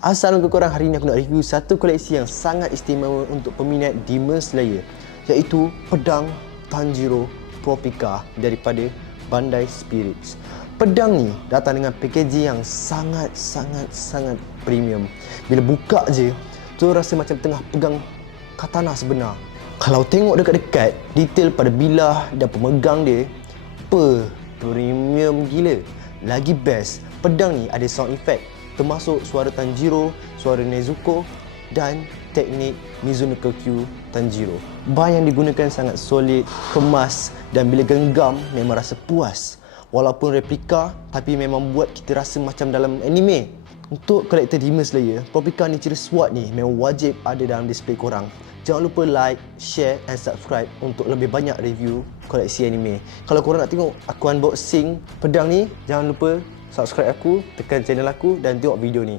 Assalamualaikum korang, hari ni aku nak review satu koleksi yang sangat istimewa untuk peminat Demon Slayer, iaitu pedang Tanjiro Tropica daripada Bandai Spirits. Pedang ni datang dengan packaging yang sangat premium. Bila buka je, tu rasa macam tengah pegang katana sebenar. Kalau tengok dekat-dekat, detail pada bilah dan pemegang dia, premium gila. Lagi best, pedang ni ada sound effect, termasuk suara Tanjiro, suara Nezuko dan teknik Mizuno Q Tanjiro. Bar yang digunakan sangat solid, kemas dan bila genggam memang rasa puas. Walaupun replika, tapi memang buat kita rasa macam dalam anime. Untuk kolektor Demon Slayer, Tropica Ninja Sword ni memang wajib ada dalam display korang. Jangan lupa like, share and subscribe untuk lebih banyak review koleksi anime. Kalau korang nak tengok aku unboxing pedang ni, jangan lupa subscribe aku, tekan channel aku dan tengok video ni.